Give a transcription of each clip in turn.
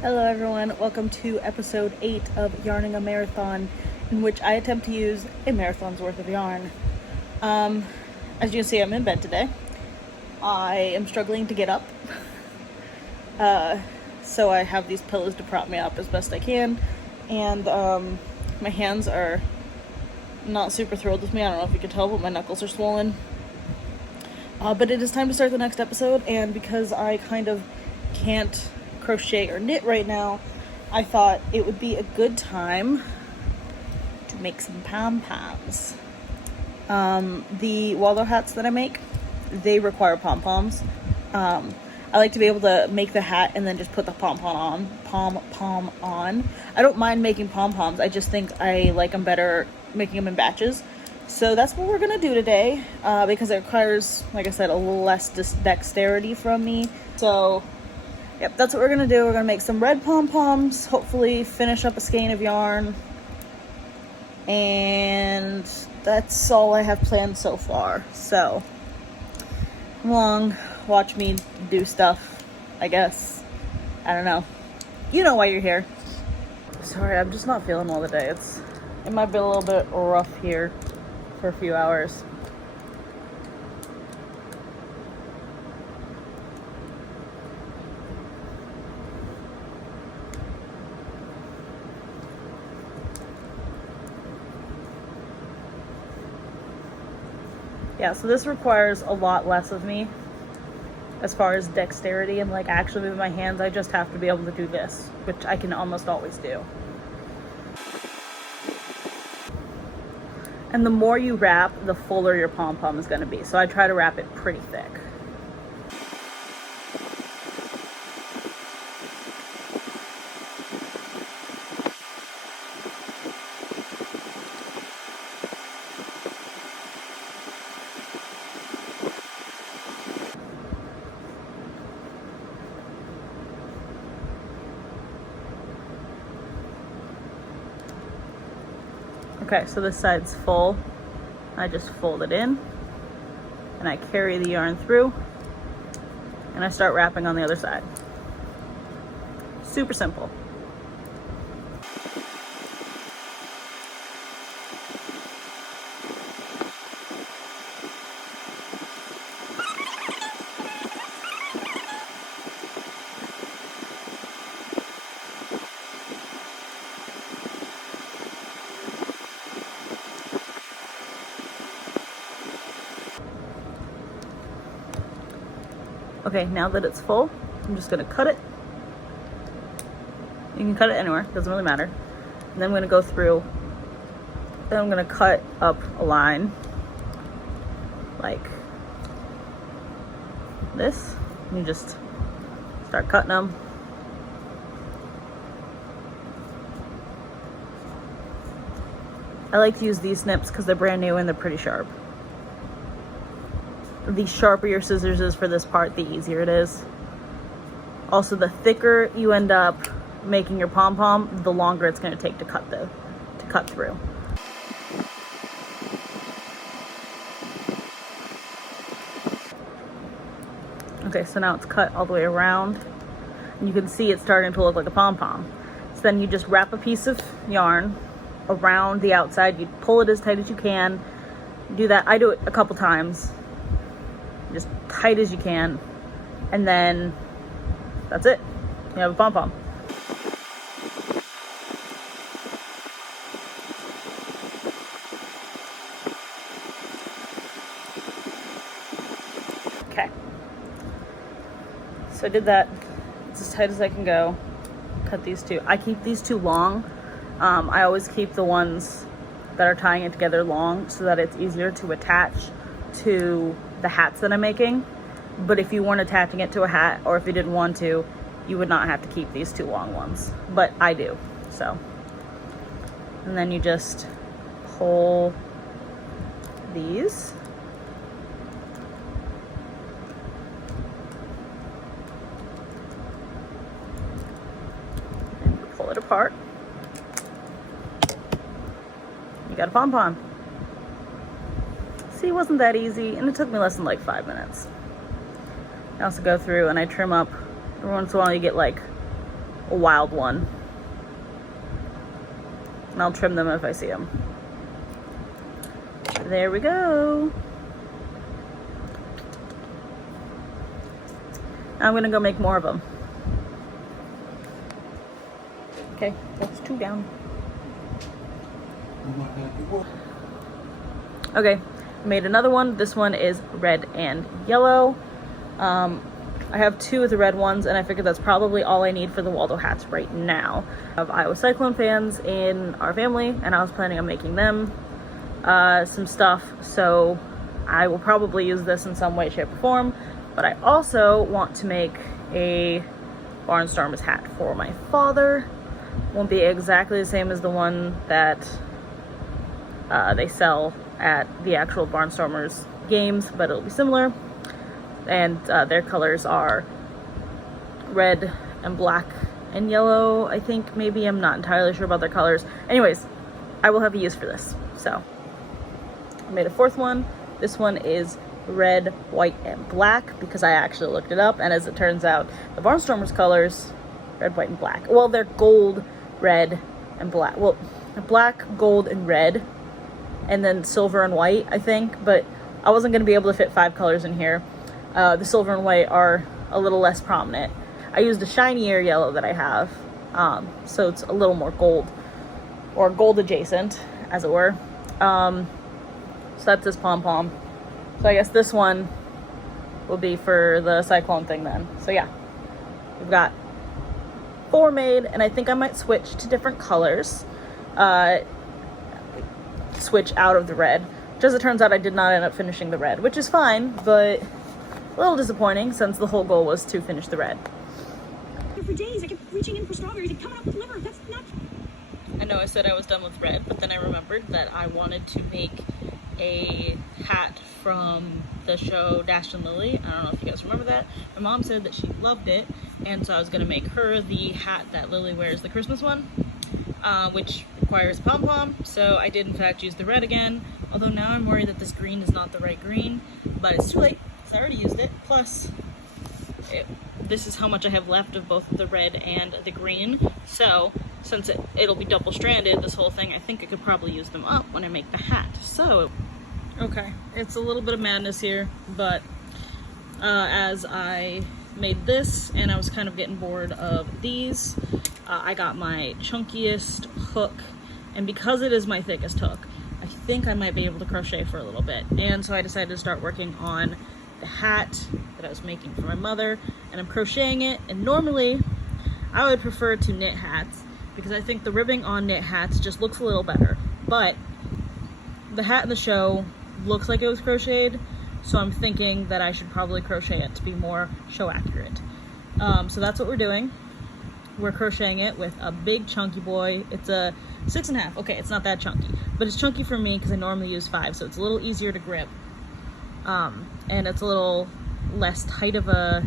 Hello everyone, welcome to episode 8 of Yarning a Marathon, in which I attempt to use a marathon's worth of yarn. As you can see, I'm in bed today. I am struggling to get up, so I have these pillows to prop me up as best I can, and my hands are not super thrilled with me. I don't know if you can tell, but my knuckles are swollen. But it is time to start the next episode, and because I kind of can't crochet or knit right now, I thought it would be a good time to make some pom-poms. The Waldo hats that I make, they require pom-poms. I like to be able to make the hat and then just put the pom-pom on. I don't mind making pom-poms, I just think I like them better making them in batches. So that's what we're gonna do today, because it requires, like I said, a little less dexterity from me. So yep, that's what we're gonna do. We're gonna make some red pom-poms, hopefully finish up a skein of yarn, and that's all I have planned so far. So come along, watch me do stuff, I guess. I don't know. You know why you're here. Sorry, I'm just not feeling well today. It might be a little bit rough here for a few hours. Yeah, so this requires a lot less of me as far as dexterity and like actually moving my hands. I just have to be able to do this, which I can almost always do. And the more you wrap, the fuller your pom-pom is going to be. So I try to wrap it pretty thick. Okay, so this side's full. I just fold it in and I carry the yarn through and I start wrapping on the other side. Super simple. Okay, now that it's full, I'm just gonna cut it. You can cut it anywhere, doesn't really matter. And then I'm gonna go through, then I'm gonna cut up a line like this. And you just start cutting them. I like to use these snips because they're brand new and they're pretty sharp. The sharper your scissors is for this part, the easier it is. Also, the thicker you end up making your pom-pom, the longer it's going to take to cut through. Okay, so now it's cut all the way around. And you can see it's starting to look like a pom-pom. So then you just wrap a piece of yarn around the outside. You pull it as tight as you can. Do that. I do it a couple times. Just tight as you can, and then that's it. You have a pom-pom. Okay, so I did that. It's as tight as I can go. Cut these two. I keep these two long. I always keep the ones that are tying it together long so that it's easier to attach to the hats that I'm making. But if you weren't attaching it to a hat, or if you didn't want to, you would not have to keep these two long ones, but I do. So, and then you just pull these and pull it apart. You got a pom-pom. See, it wasn't that easy, and it took me less than like 5 minutes. I also go through and I trim up. Every once in a while you get like wild one. And I'll trim them if I see them. There we go. I'm gonna go make more of them. Okay, that's 2 down. Okay, made another one. This one is red and yellow. I have 2 of the red ones, and I figured that's probably all I need for the Waldo hats right now. I have Iowa Cyclone fans in our family, and I was planning on making them some stuff, so I will probably use this in some way, shape, or form. But I also want to make a Barnstormers hat for my father. Won't be exactly the same as the one that they sell at the actual Barnstormers games, but it'll be similar. And their colors are red and black and yellow, I think. Maybe, I'm not entirely sure about their colors. Anyways, I will have a use for this. So I made a 4th one. This one is red, white, and black because I actually looked it up, and as it turns out, the Barnstormers colors, red, white, and black. Well, they're gold, red, and black. Well, black, gold, and red, and then silver and white, I think, but I wasn't going to be able to fit 5 colors in here. The silver and white are a little less prominent. I used a shinier yellow that I have, so it's a little more gold, or gold adjacent, as it were. So that's this pom-pom. So I guess this one will be for the Cyclone thing then. So yeah, we've got 4 made, and I think I might switch to different colors. Switch out of the red. Which, as it turns out, I did not end up finishing the red, which is fine, but a little disappointing since the whole goal was to finish the red. For days, I kept reaching in for strawberries and coming up with liver. That's not... I know I said I was done with red, but then I remembered that I wanted to make a hat from the show Dash and Lily. I don't know if you guys remember that. My mom said that she loved it, and so I was going to make her the hat that Lily wears, the Christmas one, which requires pom-pom. So I did in fact use the red again, although now I'm worried that this green is not the right green, but it's too late because I already used it. Plus, this is how much I have left of both the red and the green, so since it'll be double stranded, this whole thing, I think I could probably use them up when I make the hat. So okay, it's a little bit of madness here, but as I made this and I was kind of getting bored of these, I got my chunkiest hook, and because it is my thickest hook, I think I might be able to crochet for a little bit. And so I decided to start working on the hat that I was making for my mother, and I'm crocheting it. And normally I would prefer to knit hats because I think the ribbing on knit hats just looks a little better, but the hat in the show looks like it was crocheted, so I'm thinking that I should probably crochet it to be more show accurate. So that's what we're doing. We're crocheting it with a big chunky boy. It's a 6.5. Okay, it's not that chunky, but it's chunky for me because I normally use 5, so it's a little easier to grip. And it's a little less tight of a...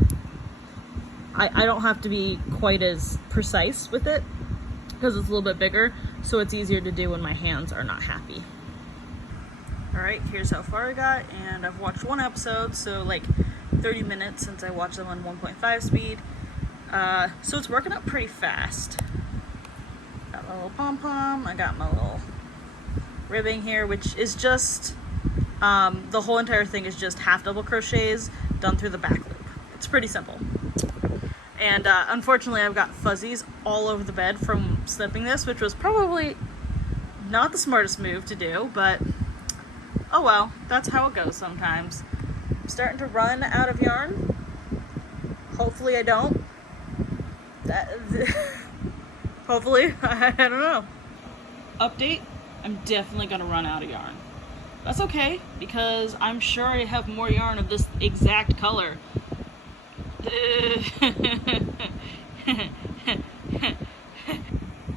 I don't have to be quite as precise with it because it's a little bit bigger, so it's easier to do when my hands are not happy. Alright, here's how far I got, and I've watched 1 episode, so like 30 minutes since I watched them on 1.5 speed. So it's working up pretty fast. Got my little pom-pom, I got my little ribbing here, which is just, the whole entire thing is just half double crochets done through the back loop. It's pretty simple. And unfortunately I've got fuzzies all over the bed from snipping this, which was probably not the smartest move to do, but oh well, that's how it goes sometimes. I'm starting to run out of yarn. Hopefully I don't. Hopefully, I don't know. Update, I'm definitely gonna run out of yarn. That's okay, because I'm sure I have more yarn of this exact color.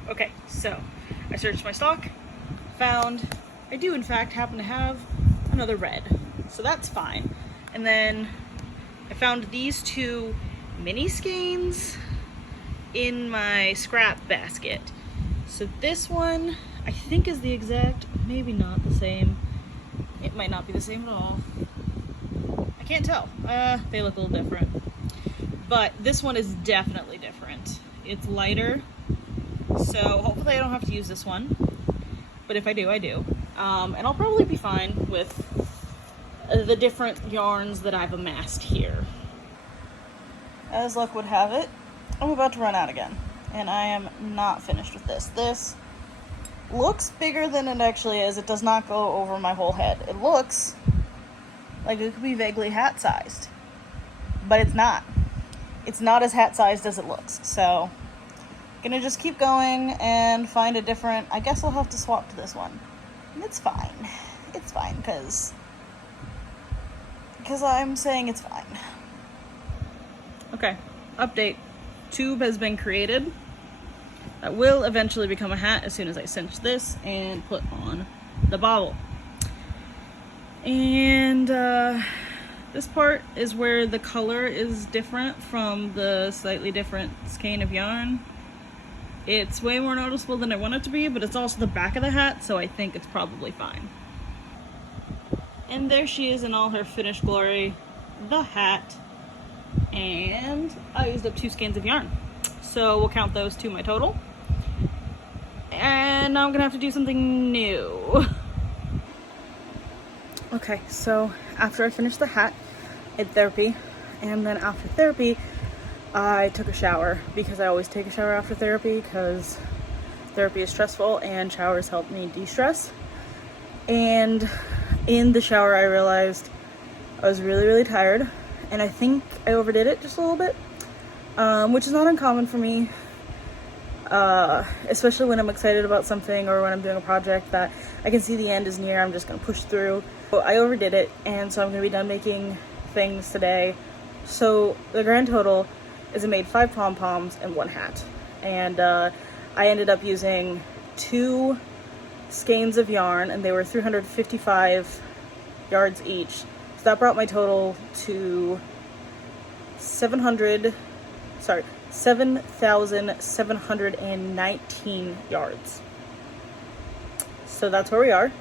Okay, so I searched my stock, found I do in fact happen to have another red, so that's fine. And then I found these 2 mini skeins in my scrap basket. So this one I think is the exact, maybe not the same. It might not be the same at all. I can't tell. They look a little different. But this one is definitely different. It's lighter, so hopefully I don't have to use this one. But if I do, I do. And I'll probably be fine with the different yarns that I've amassed here. As luck would have it, I'm about to run out again. And I am not finished with this. This looks bigger than it actually is. It does not go over my whole head. It looks like it could be vaguely hat-sized. But it's not. It's not as hat-sized as it looks. So, gonna just keep going and find a different... I guess I'll have to swap to this one. And it's fine. It's fine, because I'm saying it's fine. Okay, update. Tube has been created. That will eventually become a hat as soon as I cinch this and put on the bobble. And this part is where the color is different from the slightly different skein of yarn. It's way more noticeable than I want it to be, but it's also the back of the hat, so I think it's probably fine. And there she is in all her finished glory, the hat. And I used up 2 skeins of yarn. So we'll count those to my total. And now I'm gonna have to do something new. Okay, so after I finished the hat, I had therapy. And then after therapy, I took a shower, because I always take a shower after therapy because therapy is stressful and showers help me de-stress. And in the shower I realized I was really, really tired, and I think I overdid it just a little bit, which is not uncommon for me, especially when I'm excited about something or when I'm doing a project that I can see the end is near. I'm just going to push through. So I overdid it, and so I'm going to be done making things today. So the grand total is I made 5 pom-poms and 1 hat, and I ended up using 2 skeins of yarn, and they were 355 yards each. So that brought my total to 7,719 yards. So that's where we are,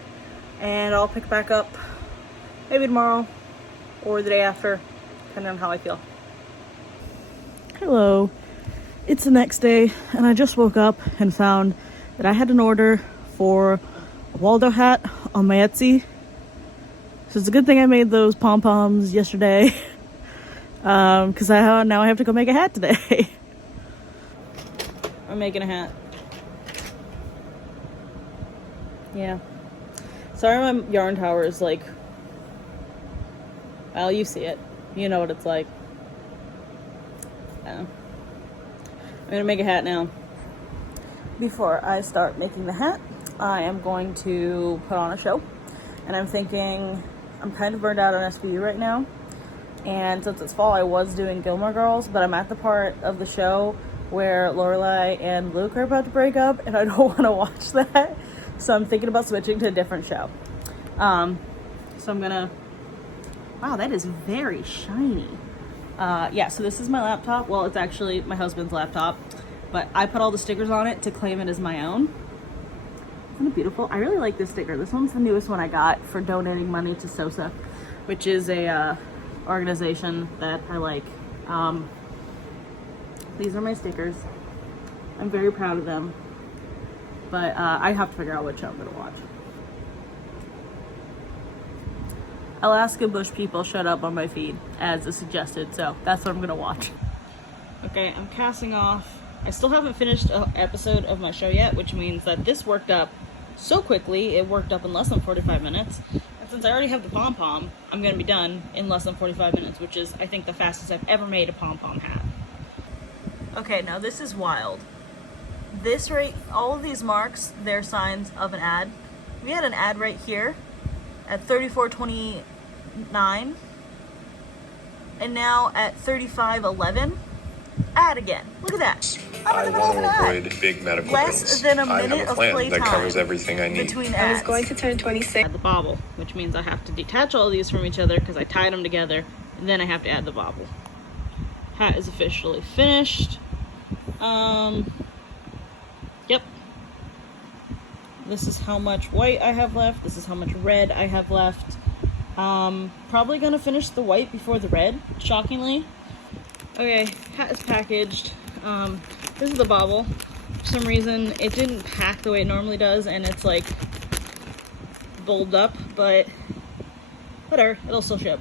and I'll pick back up maybe tomorrow or the day after, depending on how I feel. Hello, it's the next day, and I just woke up and found that I had an order for a Waldo hat on my Etsy. So it's a good thing I made those pom-poms yesterday, because now I have to go make a hat today. I'm making a hat. Yeah. Sorry my yarn tower is like... Well, you see it. You know what it's like. I'm gonna make a hat now. Before I start making the hat, I am going to put on a show. And I'm thinking, I'm kind of burned out on SVU right now. And since it's fall, I was doing Gilmore Girls, but I'm at the part of the show where Lorelai and Luke are about to break up, and I don't want to watch that. So I'm thinking about switching to a different show. So I'm gonna... Wow, that is very shiny. Yeah, so this is my laptop. Well, it's actually my husband's laptop, but I put all the stickers on it to claim it as my own. Isn't it beautiful? I really like this sticker. This one's the newest one I got for donating money to SOSA, which is a organization that I like. These are my stickers. I'm very proud of them, but I have to figure out which show I'm gonna watch. Alaska Bush People showed up on my feed as a suggested, so that's what I'm gonna watch. Okay, I'm casting off. I still haven't finished an episode of my show yet, which means that this worked up so quickly. It worked up in less than 45 minutes. And since I already have the pom-pom, I'm gonna be done in less than 45 minutes, which is, I think, the fastest I've ever made a pom-pom hat. Okay, now this is wild. This right, all of these marks, they're signs of an ad. We had an ad right here at 34:29, and now at 35:11, ad again. Look at that. I want to avoid big medical Less bills. than a I have minute a of plan playtime that covers everything I need. between I ads. was going to turn 26. Add the bobble, which means I have to detach all these from each other because I tied them together, and then I have to add the bobble. Hat is officially finished. Yep. This is how much white I have left. This is how much red I have left. Probably gonna finish the white before the red, shockingly. Okay, hat is packaged. This is the bobble. For some reason, it didn't pack the way it normally does, and it's like bulbed up, but whatever, it'll still ship.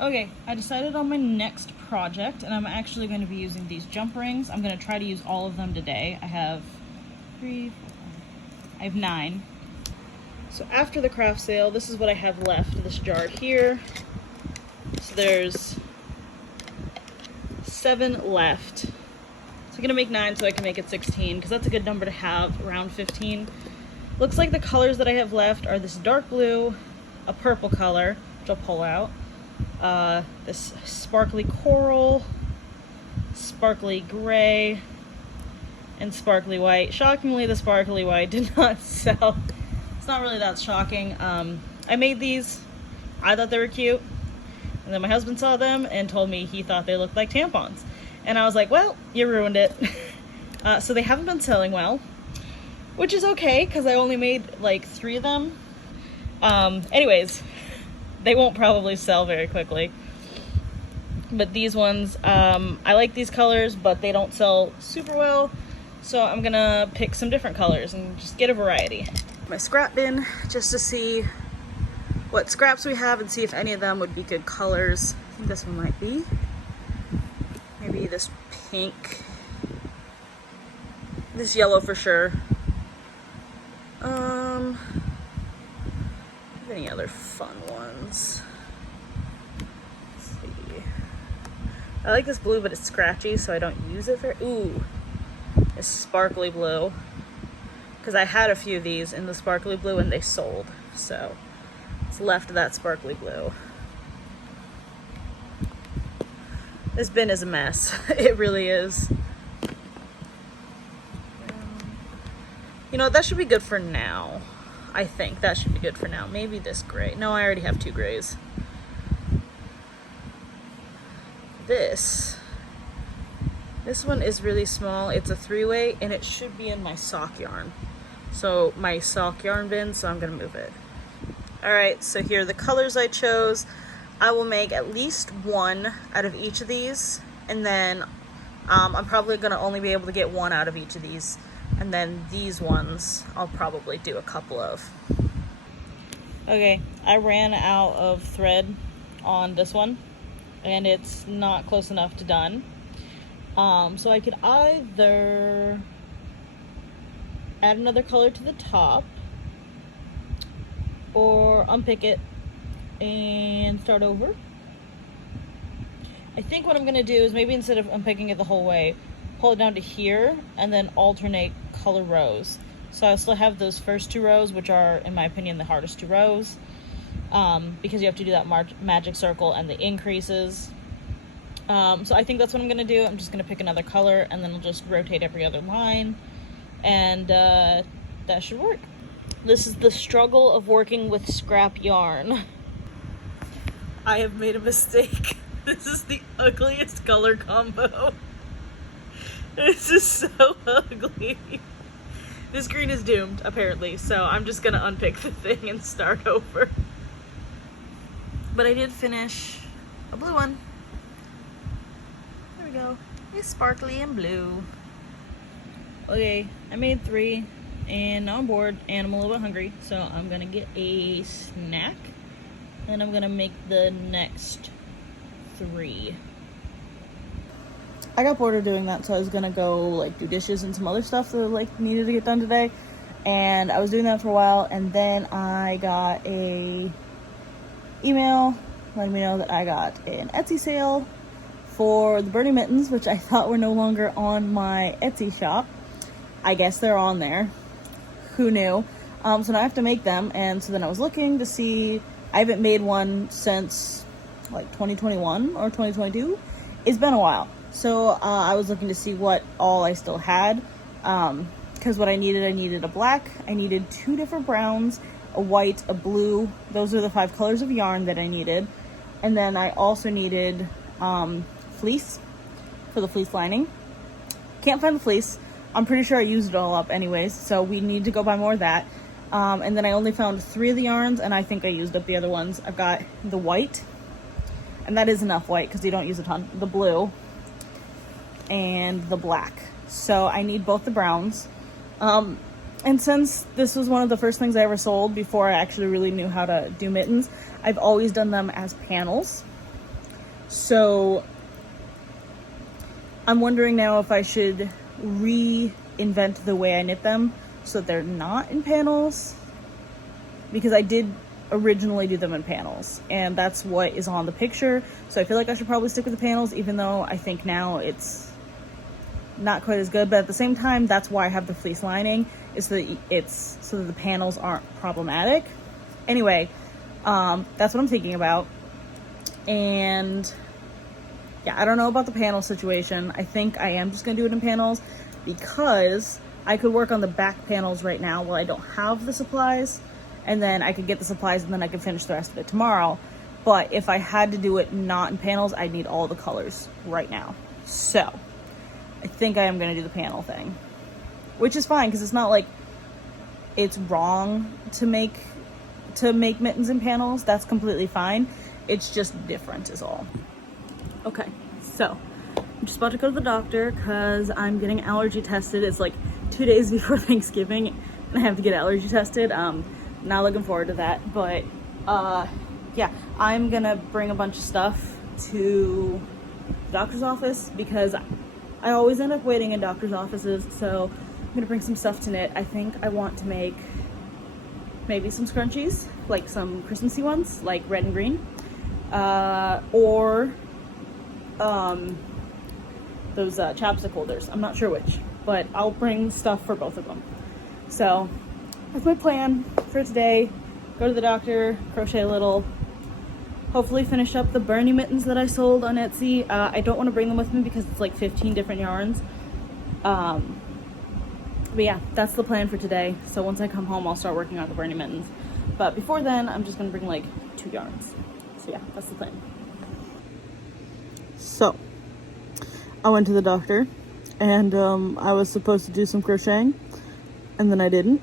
Okay, I decided on my next project, and I'm actually going to be using these jump rings. I'm going to try to use all of them today. I have 3, 4, 5, I have 9. So after the craft sale, this is what I have left, this jar here. So there's 7 left. So I'm gonna make 9 so I can make it 16, because that's a good number to have, around 15. Looks like the colors that I have left are this dark blue, a purple color, which I'll pull out, this sparkly coral, sparkly gray, and sparkly white. Shockingly, the sparkly white did not sell. It's not really that shocking. I made these, I thought they were cute, and then my husband saw them and told me he thought they looked like tampons. And I was like, well, you ruined it. So they haven't been selling well, which is okay, because I only made like 3 of them. Anyways, they won't probably sell very quickly. But these ones, I like these colors, but they don't sell super well. So I'm gonna pick some different colors and just get a variety. My scrap bin, just to see what scraps we have and see if any of them would be good colors. I think this one might be. Maybe this pink. This yellow for sure. Any other fun ones? Let's see. I like this blue, but it's scratchy, so I don't use it very. Ooh, this sparkly blue. Because I had a few of these in the sparkly blue and they sold, so it's left that sparkly blue. This bin is a mess. It really is. You know, that should be good for now. I think that should be good for now. Maybe this gray. No, I already have 2 grays. This one is really small. It's a 3-way, and it should be in my sock yarn. So my sock yarn bin, so I'm gonna move it. All right, so here are the colors I chose. I will make at least 1 out of each of these, and then I'm probably gonna only be able to get 1 out of each of these. And then these ones, I'll probably do a couple of. Okay, I ran out of thread on this one, and it's not close enough to done. So I could either add another color to the top, or unpick it and start over. I think what I'm gonna do is maybe instead of unpicking it the whole way, pull it down to here and then alternate color rows. So I'll still have those first 2 rows, which are, in my opinion, the hardest 2 rows, because you have to do that magic circle and the increases. So I think that's what I'm gonna do. I'm just gonna pick another color and then I'll just rotate every other line, and that should work. This is the struggle of working with scrap yarn. I have made a mistake. This is the ugliest color combo. This is so ugly. This green is doomed, apparently, so I'm just gonna unpick the thing and start over. But I did finish a blue one. There we go. It's sparkly and blue. Okay, I made 3, and now I'm bored, and I'm a little bit hungry, so I'm gonna get a snack, and I'm gonna make the next 3. I got bored of doing that, so I was gonna go like do dishes and some other stuff that like needed to get done today, and I was doing that for a while, and then I got a email letting me know that I got an Etsy sale for the Bernie mittens, which I thought were no longer on my Etsy shop. I guess they're on there. Who knew? So now I have to make them, and so then I was looking to see. I haven't made one since like 2021 or 2022. It's been a while. So I was looking to see what all I still had, because what I needed a black, I needed 2 different browns, a white, a blue. Those are the 5 colors of yarn that I needed. And then I also needed fleece for the fleece lining. Can't find the fleece. I'm pretty sure I used it all up anyways, so we need to go buy more of that. And then I only found 3 of the yarns, and I think I used up the other ones. I've got the white, and that is enough white because you don't use a ton. The blue, and the black. So I need both the browns. And since this was one of the first things I ever sold before I actually really knew how to do mittens, I've always done them as panels. So I'm wondering now if I should reinvent the way I knit them so that they're not in panels, because I did originally do them in panels and that's what is on the picture. So I feel like I should probably stick with the panels, even though I think now it's not quite as good. But at the same time, that's why I have the fleece lining, is so that the panels aren't problematic. Anyway, that's what I'm thinking about. And yeah, I don't know about the panel situation. I think I am just gonna do it in panels because I could work on the back panels right now while I don't have the supplies, and then I could get the supplies and then I could finish the rest of it tomorrow. But if I had to do it not in panels, I'd need all the colors right now. So I think I am gonna do the panel thing, which is fine because it's not like it's wrong to make mittens in panels. That's completely fine. It's just different is all. Okay, so I'm just about to go to the doctor because I'm getting allergy tested. It's like 2 days before Thanksgiving and I have to get allergy tested. Not looking forward to that, but yeah, I'm gonna bring a bunch of stuff to the doctor's office because I always end up waiting in doctor's offices. So I'm gonna bring some stuff to knit. I think I want to make maybe some scrunchies, like some Christmassy ones, like red and green, or those chapstick holders. I'm not sure which, but I'll bring stuff for both of them. So that's my plan for today. Go to the doctor, crochet a little, hopefully finish up the Bernie mittens that I sold on Etsy. I don't want to bring them with me because it's like 15 different yarns. But yeah, that's the plan for today. So once I come home, I'll start working on the Bernie mittens. But before then, I'm just gonna bring like 2 yarns. So yeah, that's the plan. So I went to the doctor and I was supposed to do some crocheting and then I didn't,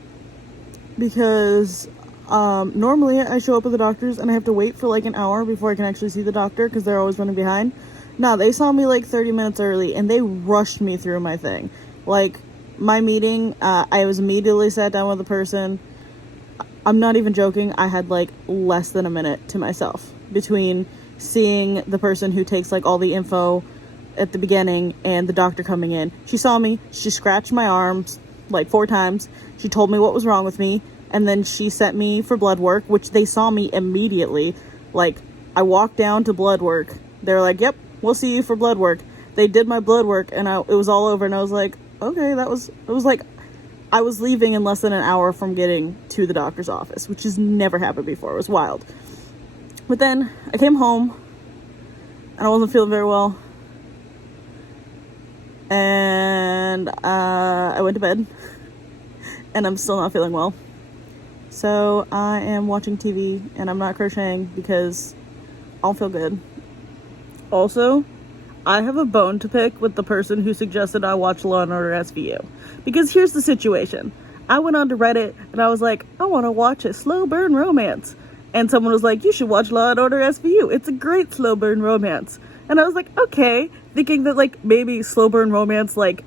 because normally I show up at the doctor's and I have to wait for like an hour before I can actually see the doctor because they're always running behind. No, they saw me like 30 minutes early and they rushed me through my thing. Like my meeting, I was immediately sat down with the person. I'm not even joking. I had like less than a minute to myself between seeing the person who takes like all the info at the beginning and the doctor coming in. She saw me, she scratched my arms like 4 times. She told me what was wrong with me, and then she sent me for blood work, which they saw me immediately. Like I walked down to blood work. They're like, "Yep, we'll see you for blood work." They did my blood work and it was all over, and I was like, okay, it was like I was leaving in less than an hour from getting to the doctor's office, which has never happened before. It was wild. But then I came home and I wasn't feeling very well. And I went to bed and I'm still not feeling well. So I am watching TV and I'm not crocheting because I don't feel good. Also, I have a bone to pick with the person who suggested I watch Law & Order SVU. Because here's the situation. I went on to Reddit and I was like, I want to watch a slow burn romance. And someone was like, you should watch Law & Order SVU. It's a great slow burn romance. And I was like, okay. Thinking that like maybe slow burn romance like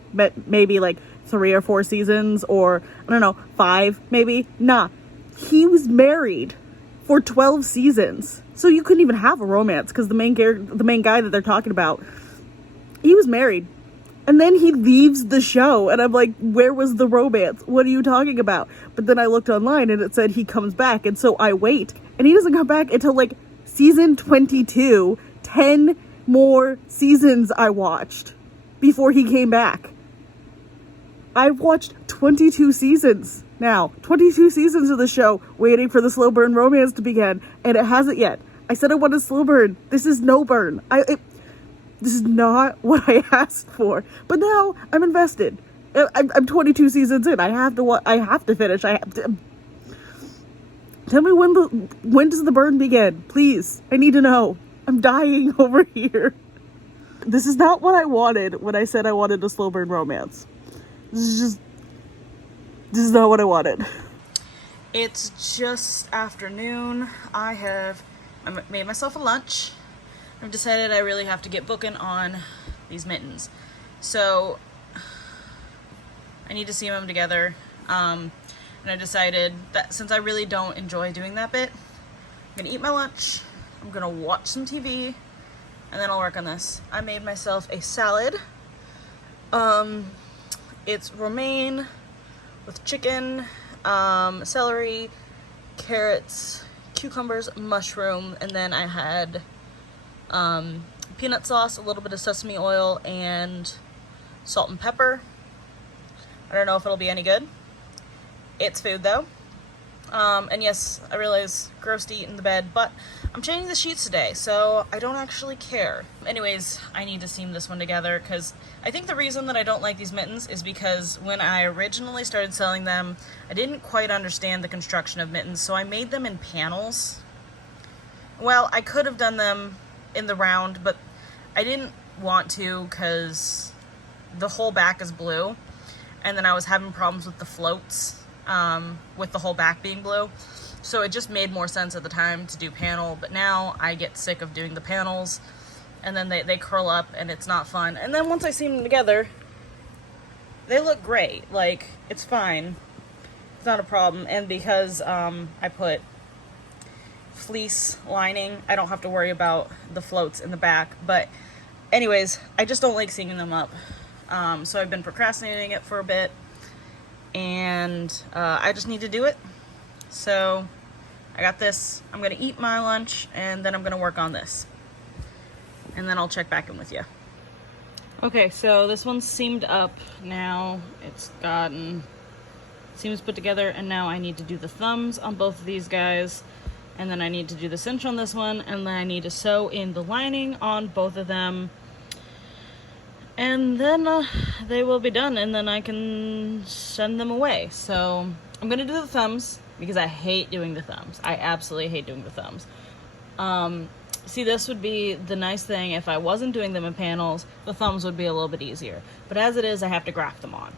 maybe like 3 or 4 seasons, or I don't know, 5 maybe. Nah. He was married for 12 seasons. So you couldn't even have a romance because the main guy that they're talking about, he was married. And then he leaves the show and I'm like, where was the romance? What are you talking about? But then I looked online and it said he comes back, and so I wait. And he doesn't come back until like season 22. 10 more seasons I watched before he came back. I've watched 22 seasons now. 22 seasons of the show waiting for the slow burn romance to begin, and it hasn't yet. I said I wanted slow burn. This is no burn. This is not what I asked for. But now I'm invested. I'm 22 seasons in. I have to finish. Tell me when does the burn begin? Please. I need to know. I'm dying over here. This is not what I wanted when I said I wanted a slow burn romance. This is not what I wanted. It's just afternoon. I made myself a lunch. I've decided I really have to get booking on these mittens. So I need to seam them together. And I decided that since I really don't enjoy doing that bit, I'm gonna eat my lunch, I'm gonna watch some TV, and then I'll work on this. I made myself a salad. It's romaine with chicken, celery, carrots, cucumbers, mushroom, and then I had peanut sauce, a little bit of sesame oil, and salt and pepper. I don't know if it'll be any good. It's food though. And yes, I realize gross to eat in the bed, but I'm changing the sheets today, so I don't actually care. Anyways, I need to seam this one together because I think the reason that I don't like these mittens is because when I originally started selling them, I didn't quite understand the construction of mittens, so I made them in panels. Well, I could have done them in the round, but I didn't want to because the whole back is blue, and then I was having problems with the floats. With the whole back being blue. So it just made more sense at the time to do panel, but now I get sick of doing the panels and then they curl up and it's not fun. And then once I seam them together, they look great. Like, it's fine. It's not a problem. And because I put fleece lining, I don't have to worry about the floats in the back. But anyways, I just don't like seaming them up. So I've been procrastinating it for a bit. And I just need to do it. So I got this. I'm gonna eat my lunch and then I'm gonna work on this. And then I'll check back in with you. Okay, so this one's seamed up now. It's gotten seams put together, and now I need to do the thumbs on both of these guys. And then I need to do the cinch on this one, and then I need to sew in the lining on both of them. And then they will be done, and then I can send them away. So I'm gonna do the thumbs because I hate doing the thumbs. I absolutely hate doing the thumbs. See, this would be the nice thing if I wasn't doing them in panels. The thumbs would be a little bit easier. But as it is, I have to graft them on.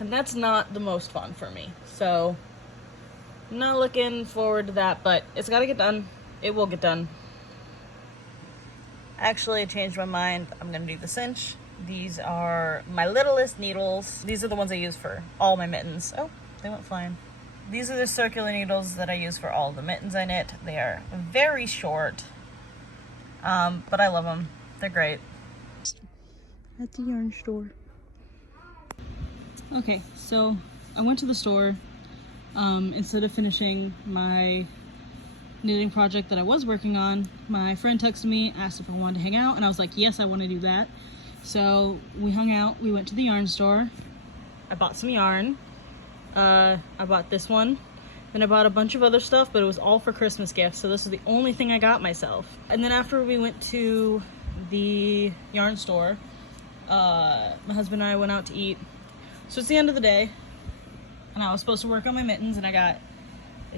And that's not the most fun for me. So I'm not looking forward to that, but it's gotta get done. It will get done. Actually, I changed my mind. I'm gonna do the cinch. These are my littlest needles. These are the ones I use for all my mittens. Oh, they went flying. These are the circular needles that I use for all the mittens I knit. They are very short, but I love them. They're great. At the yarn store. Okay, so I went to the store. Instead of finishing my knitting project that I was working on, my friend texted me, asked if I wanted to hang out, and I was like, yes, I want to do that. So we hung out, we went to the yarn store, I bought some yarn, I bought this one, then I bought a bunch of other stuff, but it was all for Christmas gifts, so this was the only thing I got myself. And then after we went to the yarn store, my husband and I went out to eat. So it's the end of the day, and I was supposed to work on my mittens, and I got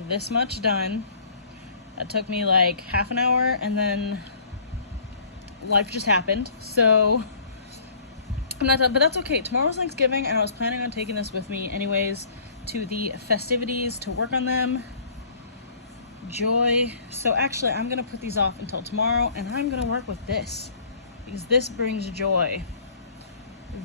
this much done. That took me like half an hour, and then life just happened, so I'm not done, but that's okay. Tomorrow's Thanksgiving, and I was planning on taking this with me anyways to the festivities to work on them. Joy. So actually, I'm gonna put these off until tomorrow, and I'm gonna work with this because this brings joy.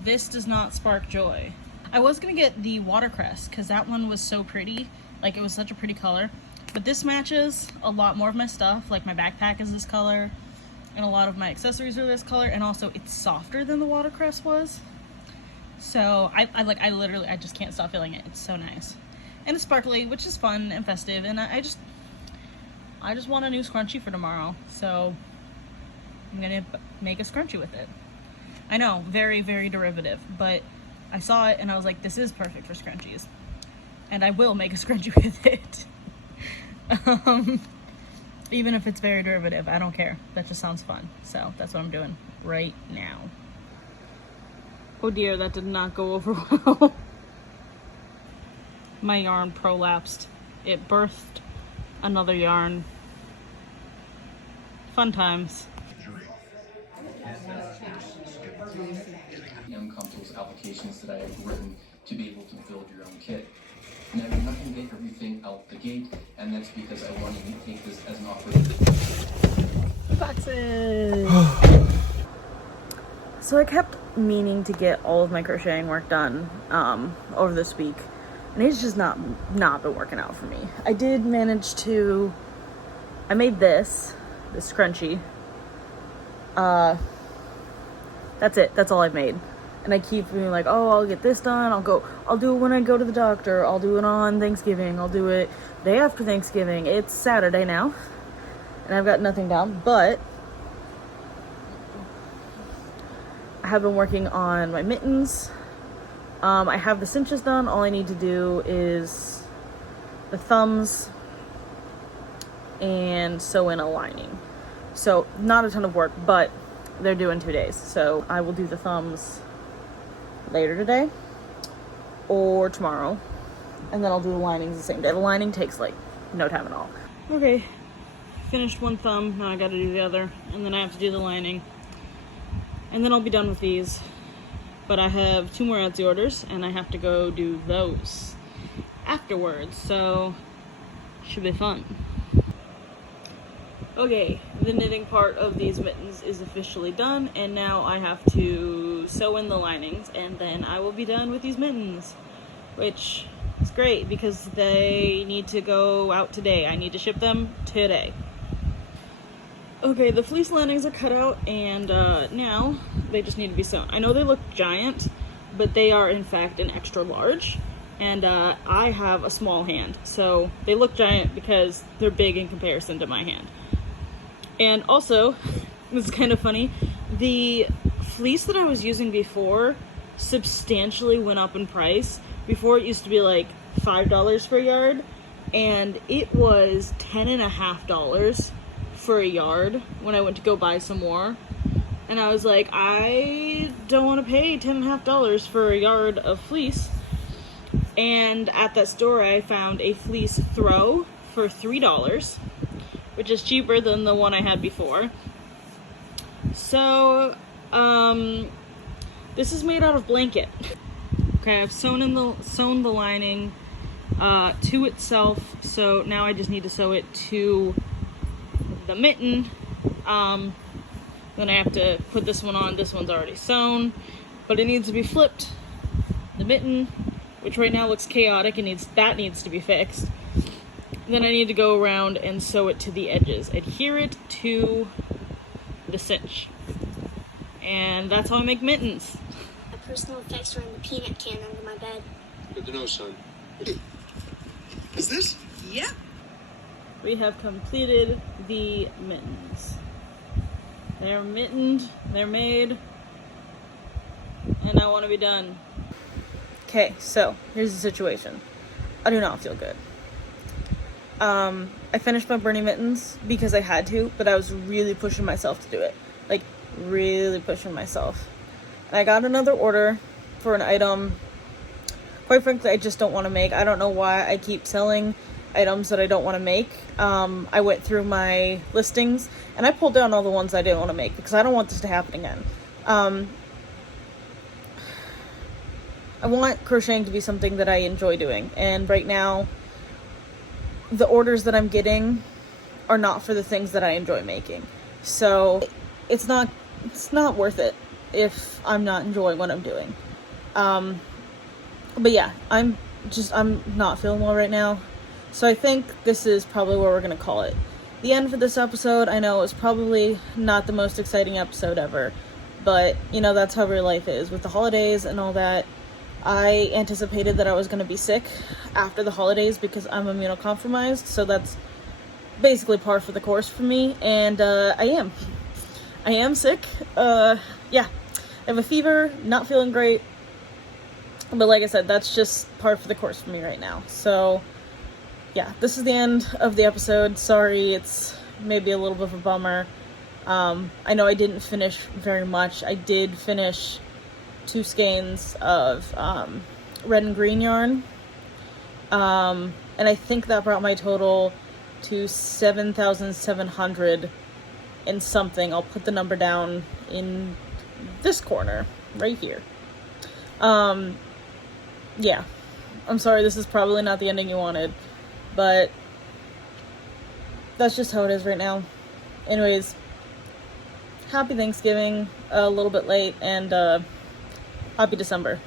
This does not spark joy. I was gonna get the watercress because that one was so pretty, like it was such a pretty color, but this matches a lot more of my stuff. Like my backpack is this color, and a lot of my accessories are this color, and also it's softer than the watercress was. So I just can't stop feeling it. It's so nice. And it's sparkly, which is fun and festive, and I just want a new scrunchie for tomorrow. So I'm gonna make a scrunchie with it. I know, very, very derivative, but I saw it and I was like, this is perfect for scrunchies. And I will make a scrunchie with it. Even if it's very derivative, I don't care. That just sounds fun. So that's what I'm doing right now. Oh dear, that did not go over well. My yarn prolapsed. It birthed another yarn. Fun times. Compost applications that I have written to be able to build your own kit. And I'm not going to get everything out the gate, and that's because I wanted to take this as an opportunity. Boxes! So I kept meaning to get all of my crocheting work done over this week, and it's just not been working out for me. I did manage to, I made this scrunchie. That's it. That's all I've made. And I keep being like, oh, I'll get this done. I'll do it when I go to the doctor. I'll do it on Thanksgiving. I'll do it day after Thanksgiving. It's Saturday now, and I've got nothing down, but I have been working on my mittens. I have the cinches done. All I need to do is the thumbs and sew in a lining. So not a ton of work, but they're due in 2 days. So I will do the thumbs later today or tomorrow, and then I'll do the linings the same day. The lining takes like no time at all. Okay, finished one thumb. Now I gotta do the other, and then I have to do the lining. And then I'll be done with these. But I have 2 more Etsy orders, and I have to go do those afterwards. So, should be fun. Okay, the knitting part of these mittens is officially done, and now I have to sew in the linings, and then I will be done with these mittens. Which is great, because they need to go out today. I need to ship them today. Okay, the fleece linings are cut out, and now they just need to be sewn. I know they look giant, but they are in fact an extra large, and I have a small hand, so they look giant because they're big in comparison to my hand. And also, this is kind of funny, the fleece that I was using before substantially went up in price. Before it used to be like $5 per yard, and it was $10.50 for a yard when I went to go buy some more, and I was like, I don't want to pay $10.50 for a yard of fleece. And at that store I found a fleece throw for $3, which is cheaper than the one I had before. So this is made out of blanket. Okay, I've sewn the lining to itself, so now I just need to sew it to the mitten. Then I have to put this one on. This one's already sewn, but it needs to be flipped. The mitten, which right now looks chaotic, that needs to be fixed. Then I need to go around and sew it to the edges, adhere it to the cinch, and that's how I make mittens. My personal effects are in the peanut can under my bed. Good to know, son. Is this? Yep. We have completed the mittens. They're mittened, they're made, and I want to be done. Okay, so here's the situation. I do not feel good. I finished my Bernie mittens because I had to, but I was really pushing myself to do it. Like, really pushing myself. And I got another order for an item, quite frankly, I just don't want to make. I don't know why I keep selling items that I don't want to make. I went through my listings and I pulled down all the ones I didn't want to make because I don't want this to happen again. I want crocheting to be something that I enjoy doing, and right now the orders that I'm getting are not for the things that I enjoy making. So it's not worth it if I'm not enjoying what I'm doing. But yeah, I'm not feeling well right now. So I think this is probably where we're going to call it the end for this episode. I know it's probably not the most exciting episode ever, but you know, that's how real life is with the holidays and all that. I anticipated that I was going to be sick after the holidays because I'm immunocompromised, so that's basically par for the course for me, and I am sick. Yeah, I have a fever, not feeling great, but like I said, that's just par for the course for me right now. So yeah, this is the end of the episode. Sorry, it's maybe a little bit of a bummer. I know I didn't finish very much. I did finish 2 skeins of red and green yarn, and I think that brought my total to 7,700 and something. I'll put the number down in this corner right here. Yeah, I'm sorry, this is probably not the ending you wanted, but that's just how it is right now. Anyways, happy Thanksgiving, a little bit late, and happy December.